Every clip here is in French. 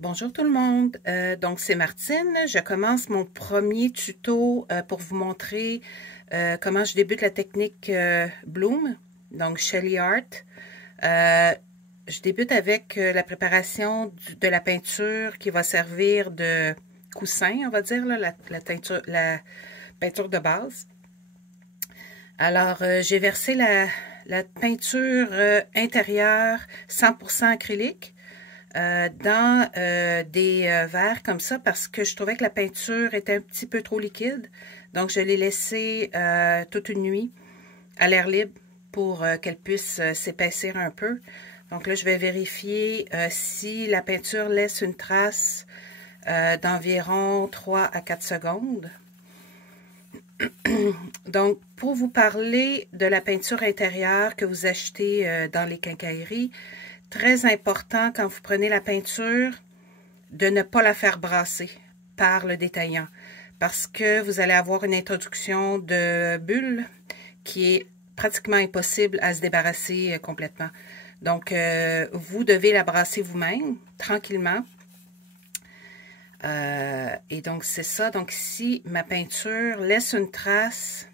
Bonjour tout le monde, donc c'est Martine. Je commence mon premier tuto pour vous montrer comment je débute la technique Bloom, donc Shelly Art. Je débute avec la préparation de la peinture qui va servir de coussin, on va dire, là, la peinture de base. Alors, j'ai versé la peinture intérieure 100% acrylique dans des verres comme ça parce que je trouvais que la peinture était un petit peu trop liquide. Donc, je l'ai laissée toute une nuit à l'air libre pour qu'elle puisse s'épaissir un peu. Donc là, je vais vérifier si la peinture laisse une trace d'environ 3 à 4 secondes. Donc, pour vous parler de la peinture intérieure que vous achetez dans les quincailleries, très important quand vous prenez la peinture de ne pas la faire brasser par le détaillant parce que vous allez avoir une introduction de bulles qui est pratiquement impossible à se débarrasser complètement. Donc, vous devez la brasser vous-même, tranquillement. Et donc, c'est ça. Donc, ici, ma peinture laisse une trace.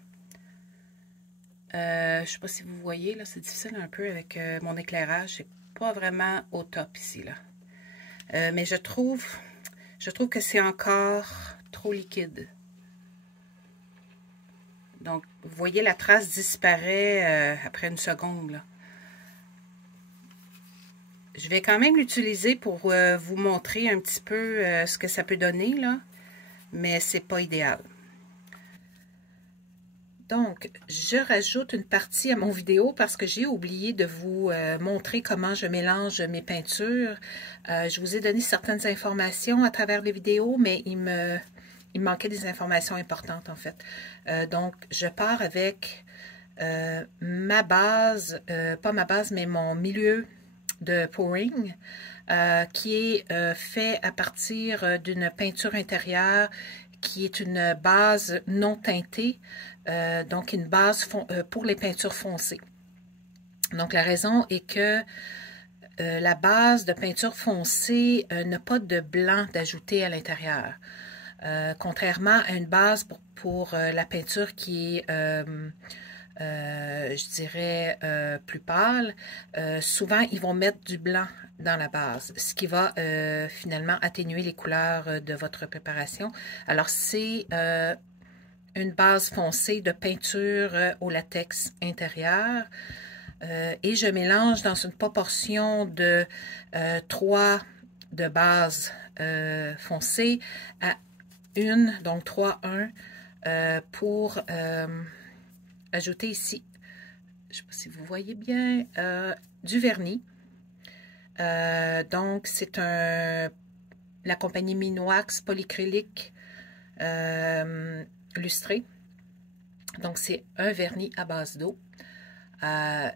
Je ne sais pas si vous voyez, là, c'est difficile un peu avec mon éclairage. C'est pas vraiment au top ici, là. Mais je trouve que c'est encore trop liquide. Donc, vous voyez, la trace disparaît après une seconde, là. Je vais quand même l'utiliser pour vous montrer un petit peu ce que ça peut donner, là, mais c'est pas idéal. Donc, je rajoute une partie à mon vidéo parce que j'ai oublié de vous montrer comment je mélange mes peintures. Je vous ai donné certaines informations à travers les vidéos, mais il me manquait des informations importantes, en fait. Donc, je pars avec ma base, pas ma base, mais mon milieu de pouring qui est fait à partir d'une peinture intérieure qui est une base non teintée, donc une base pour les peintures foncées. Donc la raison est que la base de peinture foncée n'a pas de blanc d'ajouter à l'intérieur. Contrairement à une base pour la peinture qui est je dirais, plus pâle, souvent, ils vont mettre du blanc dans la base, ce qui va finalement atténuer les couleurs de votre préparation. Alors, c'est une base foncée de peinture au latex intérieur et je mélange dans une proportion de 3 de base foncée à 1, donc 3-1, pour ajouter ici, je ne sais pas si vous voyez bien, du vernis. Donc, c'est la compagnie Minoax polycrylique lustré. Donc, c'est un vernis à base d'eau. J'ai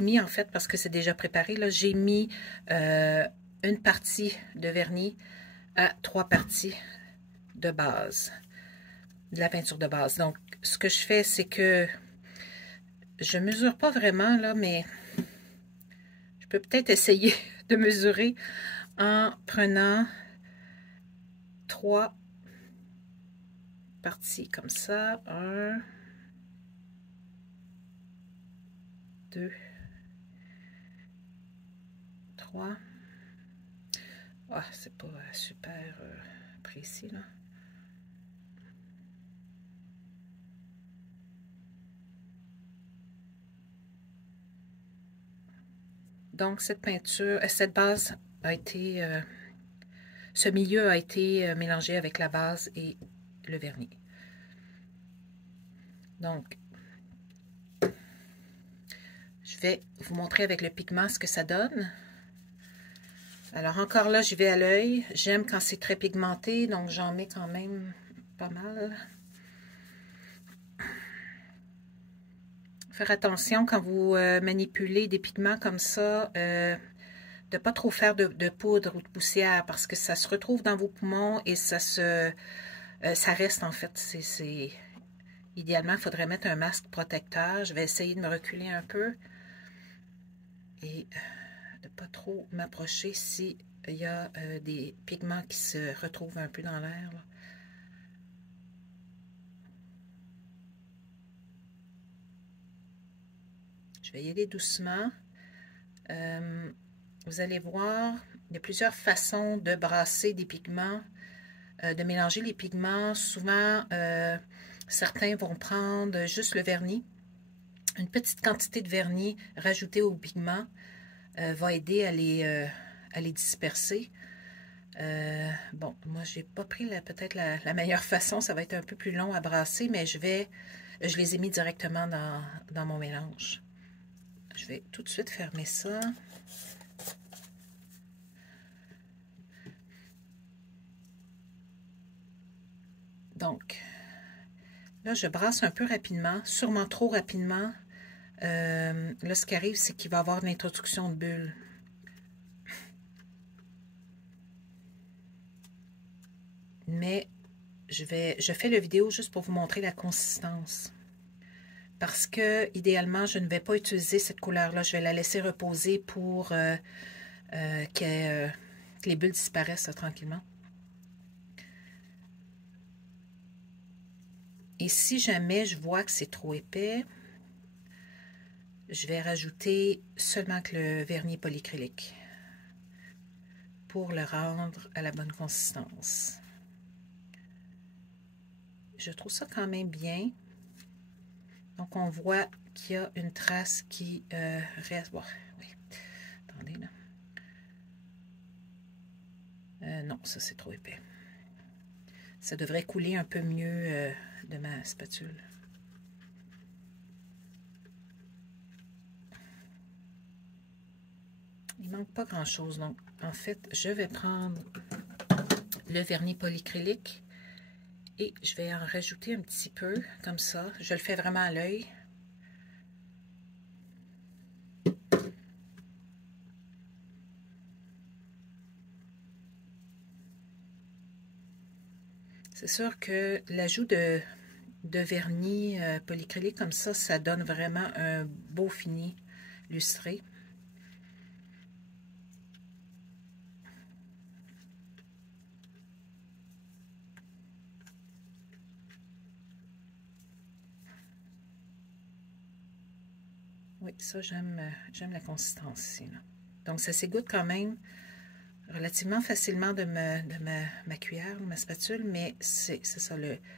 mis, en fait, parce que c'est déjà préparé, là, j'ai mis une partie de vernis à 3 parties de base. De la peinture de base. Donc, ce que je fais, c'est que je ne mesure pas vraiment, là, mais je peux peut-être essayer de mesurer en prenant 3 parties comme ça. 1, 2, 3. Ah, c'est pas super précis, là. Donc, cette peinture, cette base a été, ce milieu a été mélangé avec la base et le vernis. Donc, je vais vous montrer avec le pigment ce que ça donne. Alors, encore là, j'y vais à l'œil. J'aime quand c'est très pigmenté, donc j'en mets quand même pas mal. Faire attention quand vous manipulez des pigments comme ça, de ne pas trop faire de poudre ou de poussière parce que ça se retrouve dans vos poumons et ça reste en fait. Idéalement, il faudrait mettre un masque protecteur. Je vais essayer de me reculer un peu et de ne pas trop m'approcher s'il y a des pigments qui se retrouvent un peu dans l'air. Je vais y aller doucement. Vous allez voir, il y a plusieurs façons de brasser des pigments, de mélanger les pigments. Souvent, certains vont prendre juste le vernis. Une petite quantité de vernis rajoutée au pigment va aider à les disperser. Bon, moi, j'ai pas pris peut-être la meilleure façon. Ça va être un peu plus long à brasser, mais je les ai mis directement dans mon mélange. Je vais tout de suite fermer ça. Donc, là, je brasse un peu rapidement, sûrement trop rapidement. Là, ce qui arrive, c'est qu'il va y avoir de l'introduction de bulles. Mais je fais la vidéo juste pour vous montrer la consistance. Parce que, idéalement, je ne vais pas utiliser cette couleur-là. Je vais la laisser reposer pour que les bulles disparaissent tranquillement. Et si jamais je vois que c'est trop épais, je vais rajouter seulement que le vernis polycrylique pour le rendre à la bonne consistance. Je trouve ça quand même bien. Donc, on voit qu'il y a une trace qui reste. Bon, oui. Attendez, là. Non, ça, c'est trop épais. Ça devrait couler un peu mieux de ma spatule. Il manque pas grand-chose. Donc, en fait, je vais prendre le vernis polycrylique et je vais en rajouter un petit peu, comme ça. Je le fais vraiment à l'œil. C'est sûr que l'ajout de vernis polycrylique comme ça donne vraiment un beau fini lustré. Oui, ça, j'aime la consistance ici, là. Donc, ça s'égoutte quand même relativement facilement de ma cuillère, ma spatule, mais c'est ça,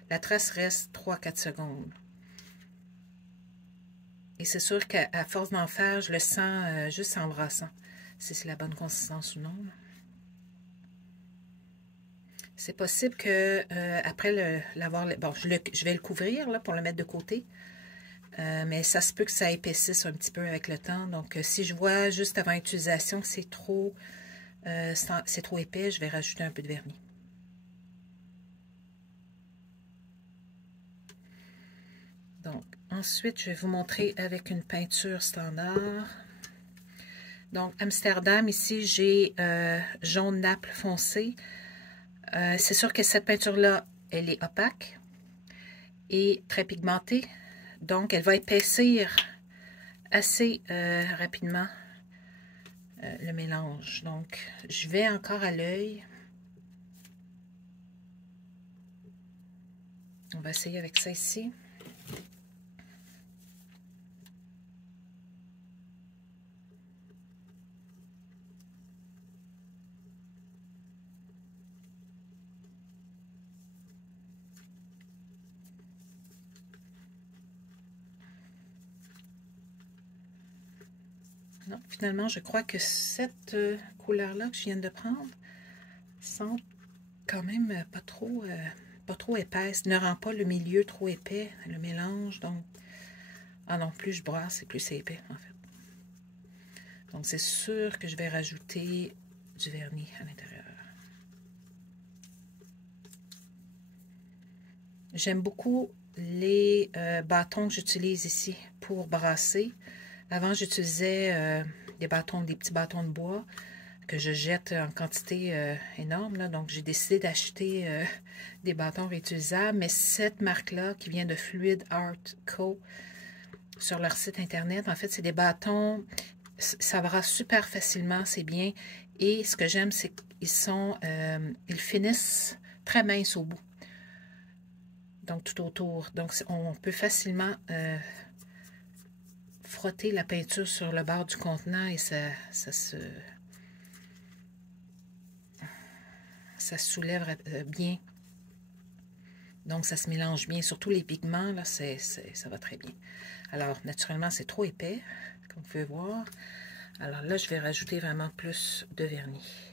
la trace reste 3-4 secondes. Et c'est sûr qu'à force d'en faire, je le sens juste en brassant, si c'est la bonne consistance ou non. C'est possible que après l'avoir... Bon, je vais le couvrir là, pour le mettre de côté. Mais ça se peut que ça épaississe un petit peu avec le temps. Donc, si je vois juste avant utilisation que c'est trop épais, je vais rajouter un peu de vernis. Donc, ensuite, je vais vous montrer avec une peinture standard. Donc, Amsterdam, ici, j'ai jaune Naples foncé. C'est sûr que cette peinture-là, elle est opaque et très pigmentée. Donc, elle va épaissir assez rapidement le mélange. Donc, je vais encore à l'œil. On va essayer avec ça ici. Non, finalement, je crois que cette couleur-là que je viens de prendre sent quand même pas trop épaisse, ne rend pas le milieu trop épais, le mélange. Donc, non, plus je brasse et plus c'est épais, en fait. Donc, c'est sûr que je vais rajouter du vernis à l'intérieur. J'aime beaucoup les bâtons que j'utilise ici pour brasser. Avant, j'utilisais des petits bâtons de bois que je jette en quantité énorme, là. Donc, j'ai décidé d'acheter des bâtons réutilisables. Mais cette marque-là, qui vient de Fluid Art Co., sur leur site internet, en fait, c'est des bâtons, ça brasse super facilement, c'est bien. Et ce que j'aime, c'est qu'ils finissent très minces au bout. Donc, tout autour. Donc, on peut facilement frotter la peinture sur le bord du contenant et ça soulève bien. Donc, ça se mélange bien. Surtout les pigments, là, ça va très bien. Alors, naturellement, c'est trop épais, comme vous pouvez voir. Alors là, je vais rajouter vraiment plus de vernis.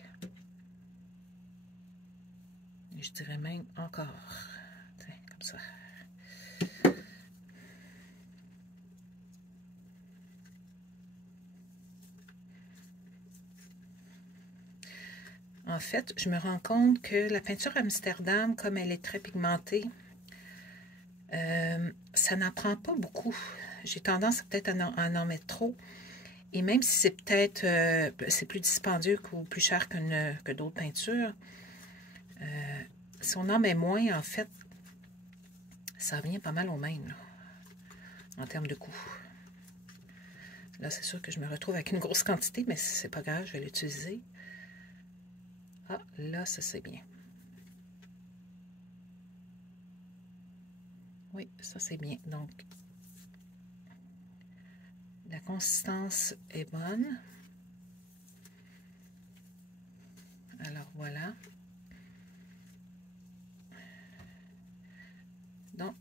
Je dirais même encore. Tiens, comme ça. En fait, je me rends compte que la peinture Amsterdam, comme elle est très pigmentée, ça n'en prend pas beaucoup. J'ai tendance peut-être à en mettre trop. Et même si c'est peut-être c'est plus dispendieux ou plus cher que d'autres peintures, si on en met moins, en fait, ça revient pas mal au même, là, en termes de coût. Là, c'est sûr que je me retrouve avec une grosse quantité, mais c'est pas grave, je vais l'utiliser. Ah, là, ça c'est bien. Oui, ça c'est bien. Donc, la consistance est bonne. Alors, voilà. Donc,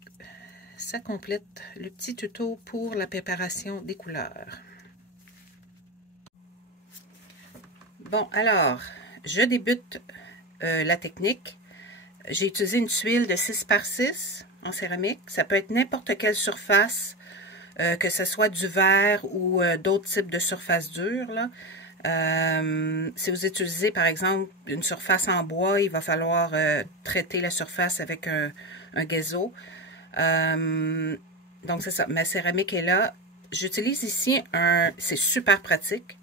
ça complète le petit tuto pour la préparation des couleurs. Bon, alors, je débute la technique. J'ai utilisé une tuile de 6 par 6 en céramique. Ça peut être n'importe quelle surface, que ce soit du verre ou d'autres types de surfaces dures, là. Si vous utilisez, par exemple, une surface en bois, il va falloir traiter la surface avec un gazot. Donc, c'est ça. Ma céramique est là. J'utilise ici c'est super pratique.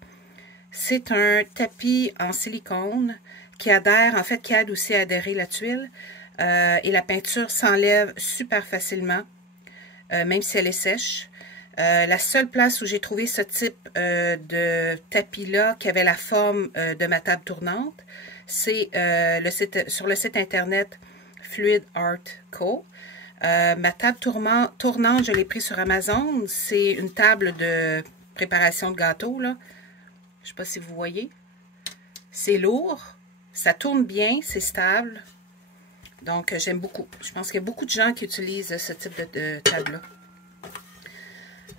C'est un tapis en silicone qui adhère, en fait, qui aide aussi à adhérer la tuile. Et la peinture s'enlève super facilement, même si elle est sèche. La seule place où j'ai trouvé ce type de tapis-là qui avait la forme de ma table tournante, c'est sur le site internet Fluid Art Co. Ma table tournante, je l'ai prise sur Amazon. C'est une table de préparation de gâteau, là. Je ne sais pas si vous voyez. C'est lourd, ça tourne bien, c'est stable. Donc, j'aime beaucoup. Je pense qu'il y a beaucoup de gens qui utilisent ce type de table-là.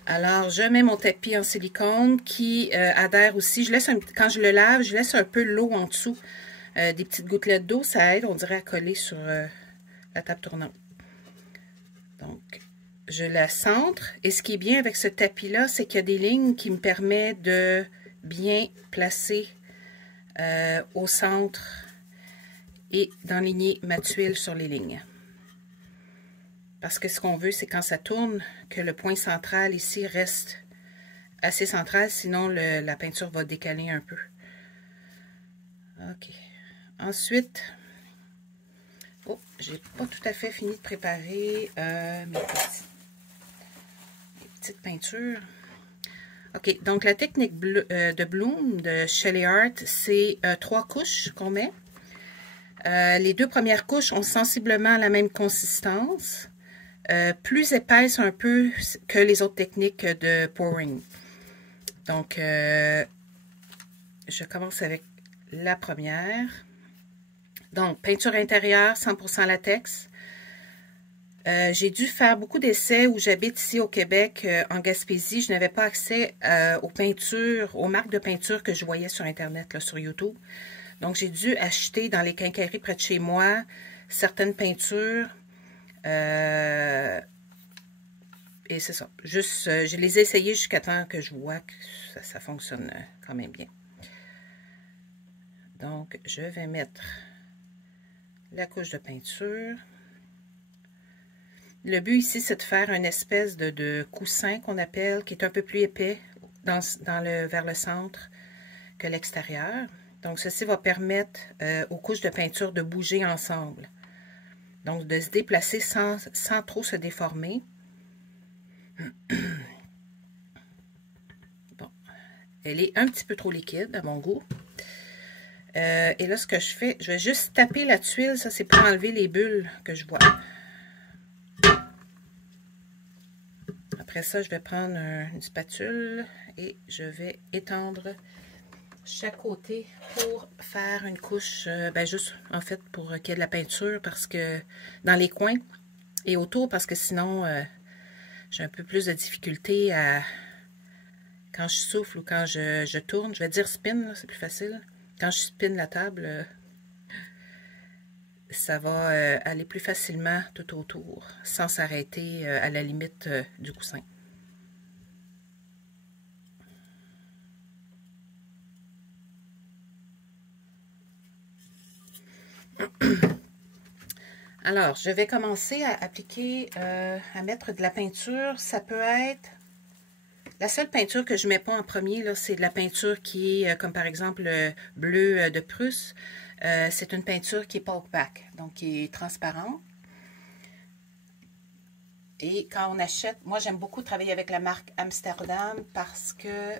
Alors, je mets mon tapis en silicone qui adhère aussi. Quand je le lave, je laisse un peu l'eau en dessous. Des petites gouttelettes d'eau, ça aide, on dirait, à coller sur la table tournante. Donc, je la centre. Et ce qui est bien avec ce tapis-là, c'est qu'il y a des lignes qui me permettent de bien placer au centre et d'enligner ma tuile sur les lignes. Parce que ce qu'on veut, c'est quand ça tourne, que le point central ici reste assez central, sinon la peinture va décaler un peu. OK. Ensuite, j'ai pas tout à fait fini de préparer mes petites peintures. OK, donc la technique de Bloom de Shelly Art, c'est 3 couches qu'on met. Les 2 premières couches ont sensiblement la même consistance, plus épaisse un peu que les autres techniques de pouring. Donc, je commence avec la première. Donc, peinture intérieure, 100% latex. J'ai dû faire beaucoup d'essais où j'habite ici au Québec, en Gaspésie. Je n'avais pas accès aux peintures, aux marques de peinture que je voyais sur Internet, là, sur YouTube. Donc, j'ai dû acheter dans les quincailleries près de chez moi certaines peintures. Et c'est ça. Juste, je les ai essayées jusqu'à temps que je vois que ça fonctionne quand même bien. Donc, je vais mettre la couche de peinture. Le but ici, c'est de faire une espèce de coussin qu'on appelle, qui est un peu plus épais vers le centre que l'extérieur. Donc, ceci va permettre aux couches de peinture de bouger ensemble. Donc, de se déplacer sans trop se déformer. Bon. Elle est un petit peu trop liquide à mon goût. Et là, ce que je fais, je vais juste taper la tuile. Ça, c'est pour enlever les bulles que je vois. Après ça, je vais prendre une spatule et je vais étendre chaque côté pour faire une couche, ben juste en fait pour qu'il y ait de la peinture, parce que dans les coins et autour, parce que sinon j'ai un peu plus de difficulté à, quand je souffle ou quand je tourne, je vais dire spin, c'est plus facile. Quand je spin la table, ça va aller plus facilement tout autour, sans s'arrêter à la limite du coussin. Alors, je vais commencer à appliquer, à mettre de la peinture. Ça peut être... La seule peinture que je ne mets pas en premier, c'est de la peinture qui est, comme par exemple le bleu de Prusse. C'est une peinture qui est pas opaque, donc qui est transparente. Et quand on achète, moi j'aime beaucoup travailler avec la marque Amsterdam parce que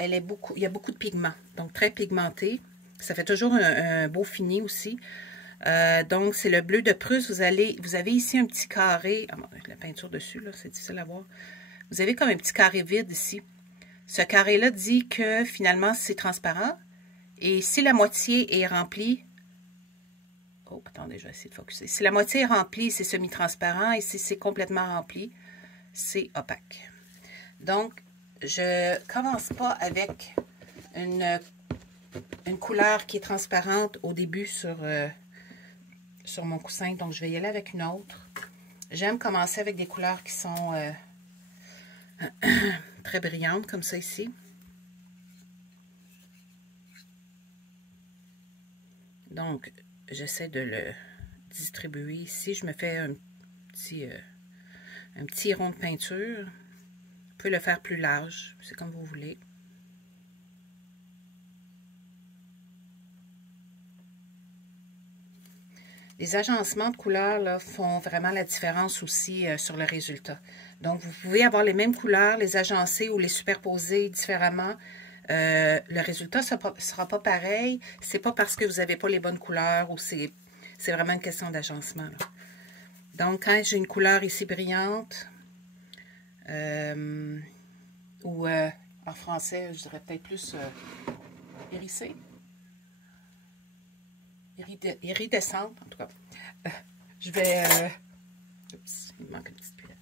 il y a beaucoup de pigments, donc très pigmenté. Ça fait toujours un beau fini aussi. Donc, c'est le bleu de Prusse. Vous avez ici un petit carré. Ah, bon, avec la peinture dessus, là, c'est difficile à voir. Vous avez comme un petit carré vide ici. Ce carré-là dit que finalement, c'est transparent. Et si la moitié est remplie... Oh, attendez, je vais essayer de focuser. Si la moitié est remplie, c'est semi-transparent. Et si c'est complètement rempli, c'est opaque. Donc, je commence pas avec une couleur qui est transparente au début sur mon coussin. Donc, je vais y aller avec une autre. J'aime commencer avec des couleurs qui sont très brillantes, comme ça ici. Donc, j'essaie de le distribuer ici. Je me fais un petit rond de peinture. Vous pouvez le faire plus large, c'est comme vous voulez. Les agencements de couleurs là, font vraiment la différence aussi sur le résultat. Donc, vous pouvez avoir les mêmes couleurs, les agencer ou les superposer différemment. Le résultat ne sera pas pareil. C'est pas parce que vous n'avez pas les bonnes couleurs ou c'est vraiment une question d'agencement. Donc, quand j'ai une couleur ici brillante, ou en français, je dirais peut-être plus hérissée. Iridescente, en tout cas. Je vais... oups, il me manque une petite cuillère.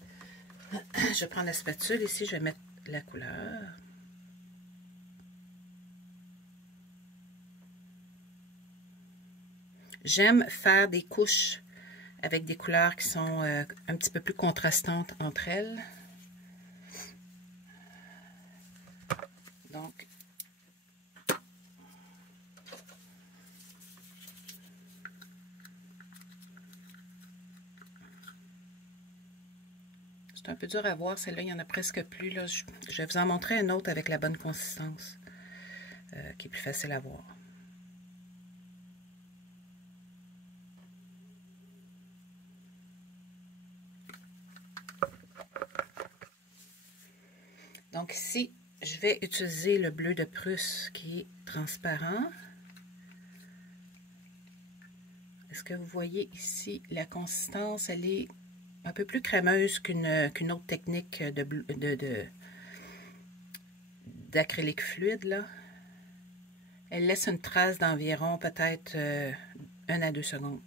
Je vais prendre la spatule ici, je vais mettre la couleur. J'aime faire des couches avec des couleurs qui sont un petit peu plus contrastantes entre elles. Donc, c'est un peu dur à voir, celle-là, il n'y en a presque plus. Là. Je vais vous en montrer une autre avec la bonne consistance, qui est plus facile à voir. Donc ici, je vais utiliser le bleu de Prusse qui est transparent. Est-ce que vous voyez ici la consistance? Elle est un peu plus crémeuse qu'une autre technique d'acrylique fluide, là. Elle laisse une trace d'environ peut-être 1 à 2 secondes.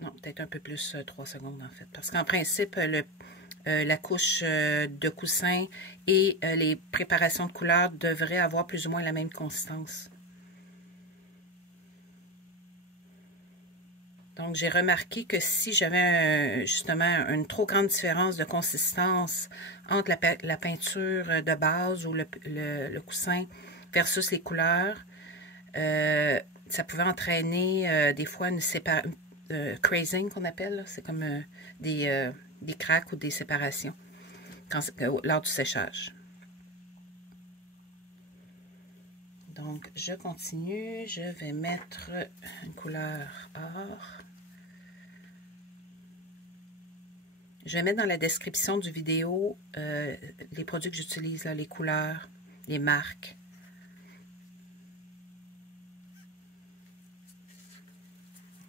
Non, peut-être un peu plus 3 secondes en fait. Parce qu'en principe, la couche de coussin et les préparations de couleurs devraient avoir plus ou moins la même consistance. Donc, j'ai remarqué que si j'avais justement une trop grande différence de consistance entre la peinture de base ou le coussin versus les couleurs, ça pouvait entraîner des fois une crazing qu'on appelle. C'est comme des cracks ou des séparations lors du séchage. Donc, je continue. Je vais mettre une couleur or. Je vais mettre dans la description du vidéo les produits que j'utilise, les couleurs, les marques.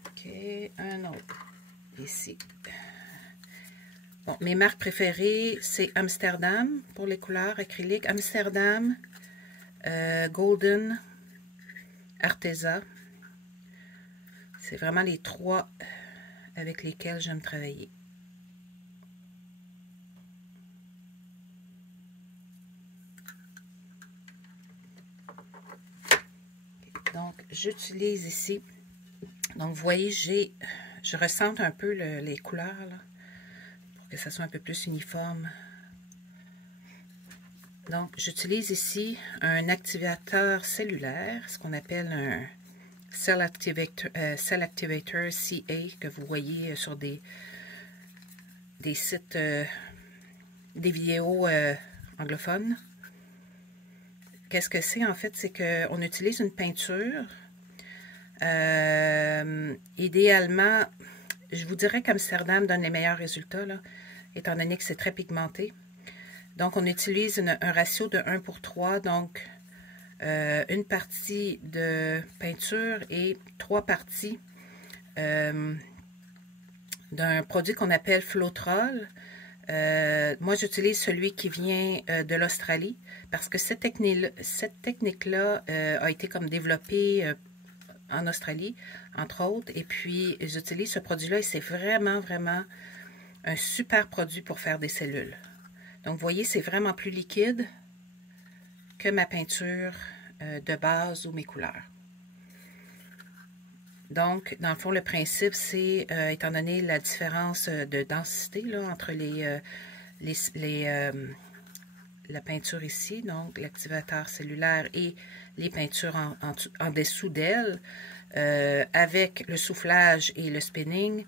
OK, un autre ici. Bon, mes marques préférées, c'est Amsterdam pour les couleurs acryliques. Amsterdam, Golden, Arteza. C'est vraiment les trois avec lesquels j'aime travailler. Donc, j'utilise ici. Donc, vous voyez, je ressente un peu les couleurs, là, pour que ça soit un peu plus uniforme. Donc, j'utilise ici un activateur cellulaire, ce qu'on appelle un Cell Activator CA, que vous voyez sur des sites, des vidéos anglophones. Qu'est-ce que c'est, en fait? C'est qu'on utilise une peinture. Idéalement, je vous dirais qu'Amsterdam donne les meilleurs résultats, là, étant donné que c'est très pigmenté. Donc, on utilise un ratio de 1:3, donc une partie de peinture et 3 parties d'un produit qu'on appelle Floetrol. Moi, j'utilise celui qui vient de l'Australie parce que cette technique-là a été comme développée en Australie, entre autres. Et puis, j'utilise ce produit-là et c'est vraiment, vraiment un super produit pour faire des cellules. Donc, vous voyez, c'est vraiment plus liquide que ma peinture de base ou mes couleurs. Donc, dans le fond, le principe, c'est, étant donné la différence de densité là, entre la peinture ici, donc l'activateur cellulaire et les peintures en dessous d'elle, avec le soufflage et le spinning,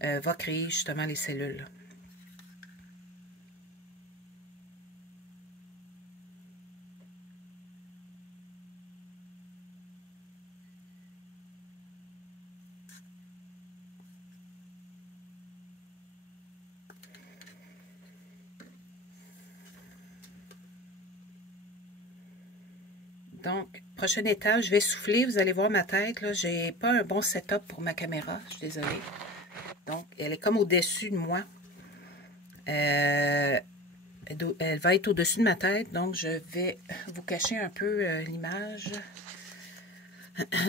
va créer justement les cellules. Donc, prochaine étape, je vais souffler. Vous allez voir ma tête. Je n'ai pas un bon setup pour ma caméra. Je suis désolée. Donc, elle est comme au-dessus de moi. Elle va être au-dessus de ma tête. Donc, je vais vous cacher un peu l'image.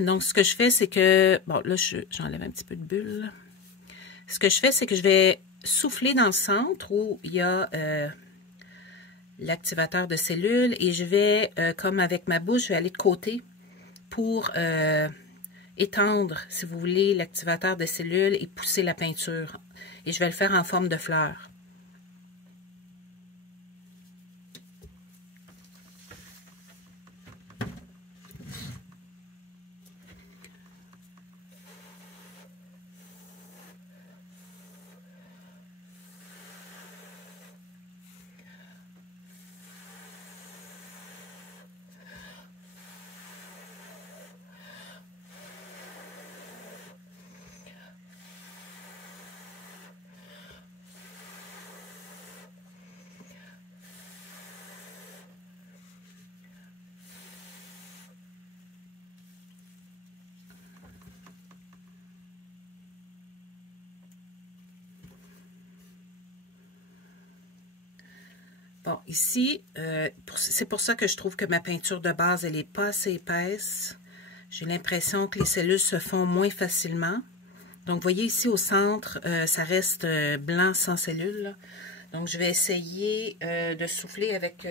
Donc, ce que je fais, c'est que... Bon, là, j'enlève un petit peu de bulle. Ce que je fais, c'est que je vais souffler dans le centre où il y a... l'activateur de cellules et je vais, comme avec ma bouche, je vais aller de côté pour étendre, si vous voulez, l'activateur de cellules et pousser la peinture. Et je vais le faire en forme de fleur. Bon, ici, c'est pour ça que je trouve que ma peinture de base, elle n'est pas assez épaisse. J'ai l'impression que les cellules se font moins facilement. Donc, vous voyez ici au centre, ça reste blanc sans cellules, là. Donc, je vais essayer de souffler avec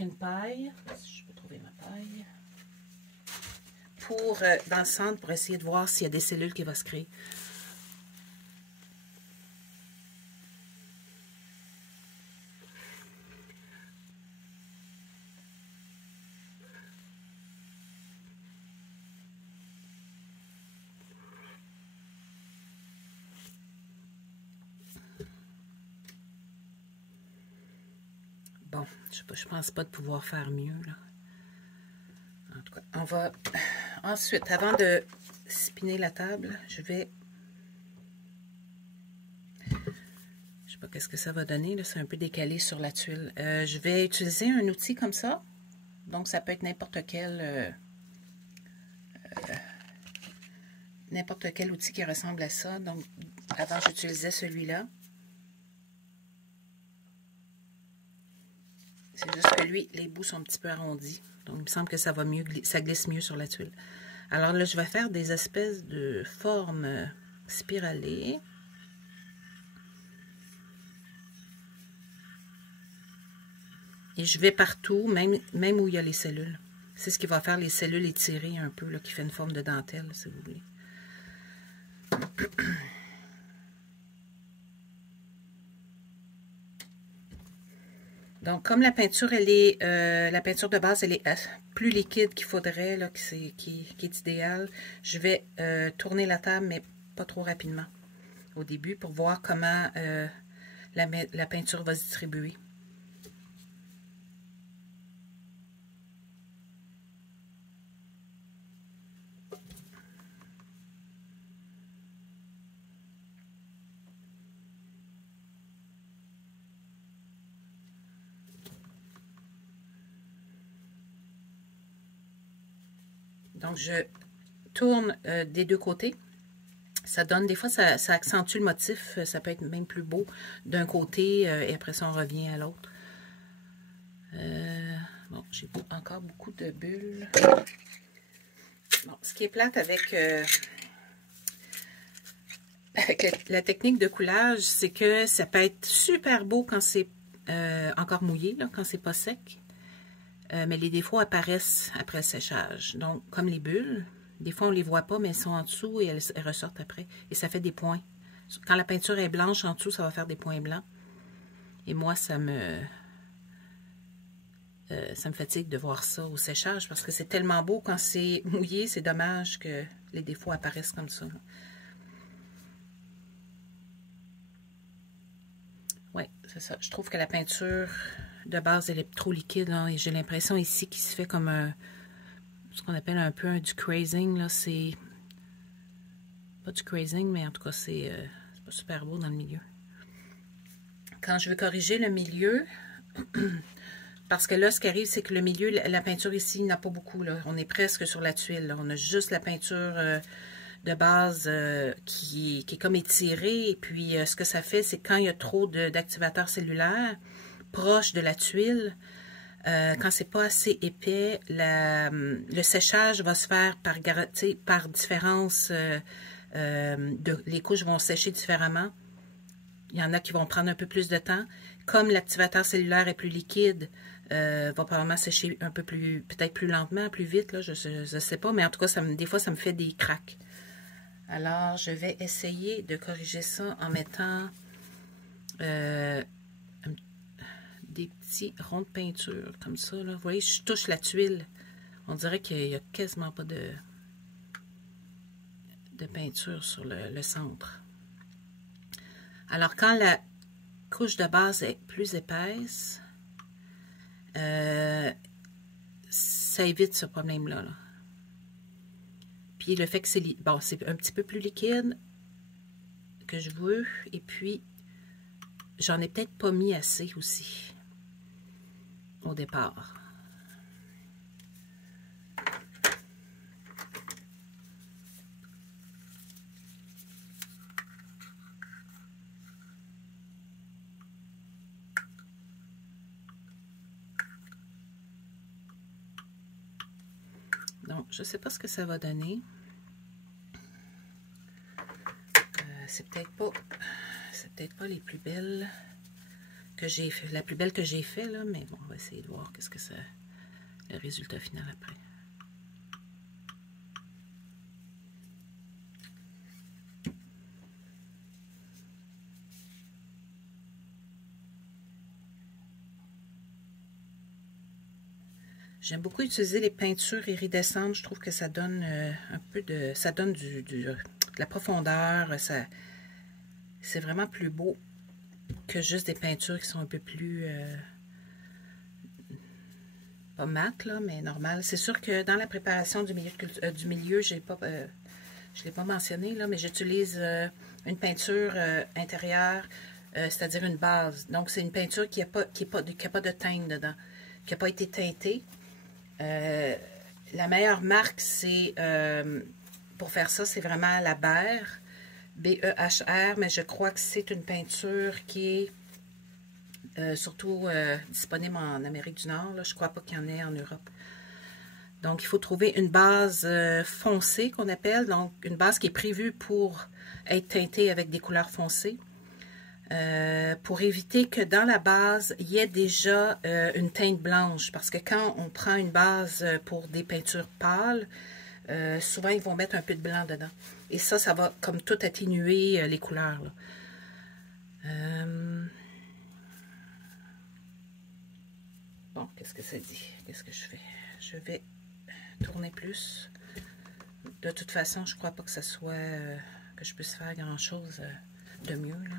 une paille. Si je peux trouver ma paille. Pour, dans le centre, pour essayer de voir s'il y a des cellules qui vont se créer. Bon, je pense pas de pouvoir faire mieux, là. En tout cas, on va... Ensuite, avant de spinner la table, je vais pas qu'est-ce que ça va donner, là, c'est un peu décalé sur la tuile. Je vais utiliser un outil comme ça. Donc, ça peut être n'importe quel outil qui ressemble à ça. Donc, avant, j'utilisais celui-là. C'est juste que lui, les bouts sont un petit peu arrondis. Donc, il me semble que ça va mieux, ça glisse mieux sur la tuile. Alors là, je vais faire des espèces de formes spiralées. Et je vais partout, même où il y a les cellules. C'est ce qui va faire les cellules étirées un peu, là, qui fait une forme de dentelle, si vous voulez. Donc, comme la peinture, elle est, la peinture de base, elle est plus liquide qu'il faudrait, là, qui est idéal, je vais tourner la table, mais pas trop rapidement au début, pour voir comment la peinture va se distribuer. Donc, je tourne des deux côtés. Ça donne, des fois, ça accentue le motif. Ça peut être même plus beau d'un côté et après ça, on revient à l'autre. Bon, j'ai encore beaucoup de bulles. Bon, ce qui est plate avec la technique de coulage, c'est que ça peut être super beau quand c'est encore mouillé, là, quand c'est pas sec. Mais les défauts apparaissent après le séchage. Donc, comme les bulles, des fois on ne les voit pas, mais elles sont en dessous et elles ressortent après. Et ça fait des points. Quand la peinture est blanche, en dessous, ça va faire des points blancs. Et moi, ça me fatigue de voir ça au séchage parce que c'est tellement beau. Quand c'est mouillé, c'est dommage que les défauts apparaissent comme ça. Oui, c'est ça. Je trouve que la peinture de base, elle est trop liquide, là, et j'ai l'impression ici qu'il se fait comme ce qu'on appelle un peu du crazing, là, c'est pas du crazing, mais en tout cas, c'est pas super beau dans le milieu. Quand je veux corriger le milieu, parce que là, ce qui arrive, c'est que le milieu, la peinture ici, il n'y en a pas beaucoup, là. On est presque sur la tuile, là. On a juste la peinture de base qui est comme étirée, et puis ce que ça fait, c'est quand il y a trop d'activateurs cellulaires, proche de la tuile, quand c'est pas assez épais, le séchage va se faire par différence, les couches vont sécher différemment. Il y en a qui vont prendre un peu plus de temps. Comme l'activateur cellulaire est plus liquide, va probablement sécher un peu plus, peut-être plus lentement, plus vite, là, je sais pas, mais en tout cas, des fois, ça me fait des craques. Alors, je vais essayer de corriger ça en mettant des petits ronds de peinture, comme ça, là. Vous voyez, je touche la tuile. On dirait qu'il n'y a quasiment pas de peinture sur le centre. Alors, quand la couche de base est plus épaisse, ça évite ce problème-là, là. Puis, le fait que c'est bon, c'est un petit peu plus liquide que je veux, et puis, j'en ai peut-être pas mis assez aussi au départ. Donc, je ne sais pas ce que ça va donner. C'est peut-être pas les plus belles que j'ai fait, la plus belle que j'ai fait, là, mais bon, on va essayer de voir qu'est-ce que ça, le résultat final après. J'aime beaucoup utiliser les peintures iridescentes. Je trouve que ça donne un peu de... Ça donne de la profondeur. C'est vraiment plus beau que juste des peintures qui sont un peu plus... pas mat, là, mais normal. C'est sûr que dans la préparation du milieu je ne l'ai pas mentionné, là, mais j'utilise une peinture intérieure c'est-à-dire une base. Donc, c'est une peinture qui n'a pas de teinte dedans, qui n'a pas été teintée. La meilleure marque, c'est pour faire ça, c'est vraiment la Behr, B-E-H-R, mais je crois que c'est une peinture qui est surtout disponible en Amérique du Nord. Là. Je ne crois pas qu'il y en ait en Europe. Donc, il faut trouver une base foncée qu'on appelle, donc une base qui est prévue pour être teintée avec des couleurs foncées. Pour éviter que dans la base, il y ait déjà une teinte blanche. Parce que quand on prend une base pour des peintures pâles, souvent ils vont mettre un peu de blanc dedans. Et ça va comme tout atténuer les couleurs. Bon, qu'est-ce que ça dit? Qu'est-ce que je fais? Je vais tourner plus. De toute façon, je crois pas que ça soit que je puisse faire grand-chose de mieux, là.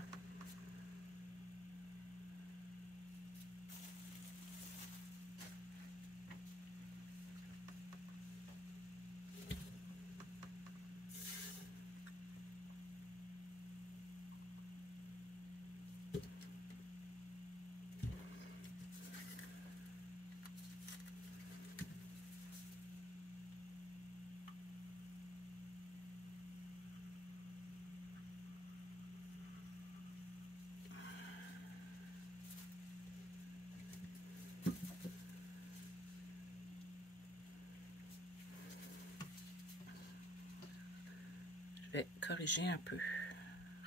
Je vais corriger un peu,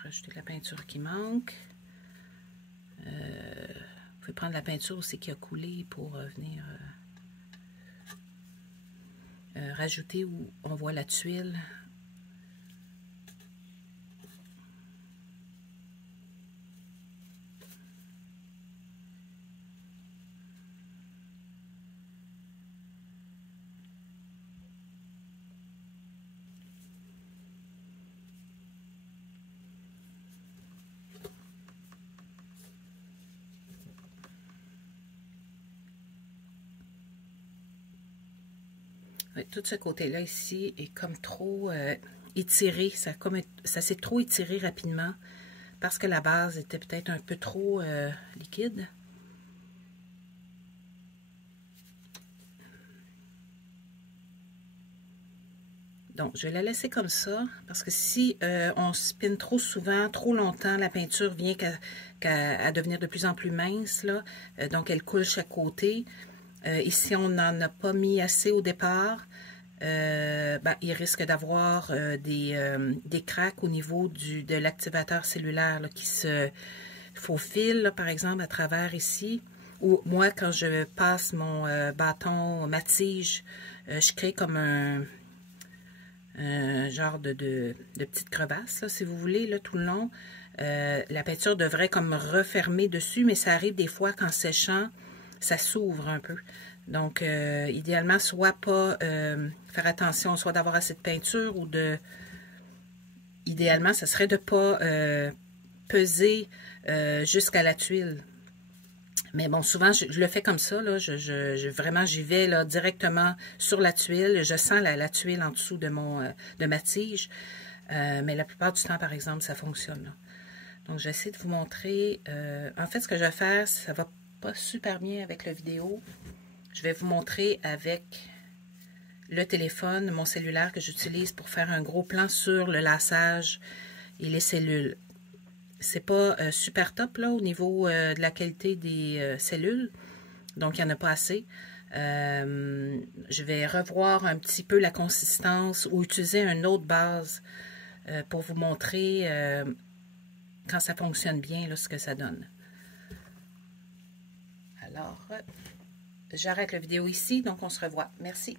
rajouter la peinture qui manque. Vous pouvez prendre la peinture aussi qui a coulé pour venir rajouter où on voit la tuile. Oui, tout ce côté-là ici est comme trop étiré. Ça s'est trop étiré rapidement parce que la base était peut-être un peu trop liquide. Donc, je vais la laisser comme ça parce que si on spinne trop souvent, trop longtemps, la peinture vient qu'à devenir de plus en plus mince, là. Donc, elle coule chaque côté. Ici, on n'en a pas mis assez au départ. Il risque d'avoir des cracks au niveau de l'activateur cellulaire là, qui se faufile, là, par exemple, à travers ici. Ou moi, quand je passe mon bâton, ma tige, je crée comme un genre de petite crevasse, là, si vous voulez, là, tout le long. La peinture devrait comme refermer dessus, mais ça arrive des fois qu'en séchant, ça s'ouvre un peu. Donc, idéalement, soit pas faire attention, soit d'avoir assez de peinture ou de... Idéalement, ce serait de ne pas peser jusqu'à la tuile. Mais bon, souvent, je le fais comme ça, là. Vraiment, j'y vais là, directement sur la tuile. Je sens la tuile en dessous de ma tige. Mais la plupart du temps, par exemple, ça fonctionne, là. Donc, j'essaie de vous montrer... en fait, ce que je vais faire, ça va pas super bien avec la vidéo. Je vais vous montrer avec le téléphone, mon cellulaire que j'utilise pour faire un gros plan sur le laçage et les cellules. C'est pas super top là au niveau de la qualité des cellules, donc il n'y en a pas assez. Je vais revoir un petit peu la consistance ou utiliser une autre base pour vous montrer quand ça fonctionne bien, là, ce que ça donne. Alors, j'arrête la vidéo ici, donc on se revoit. Merci.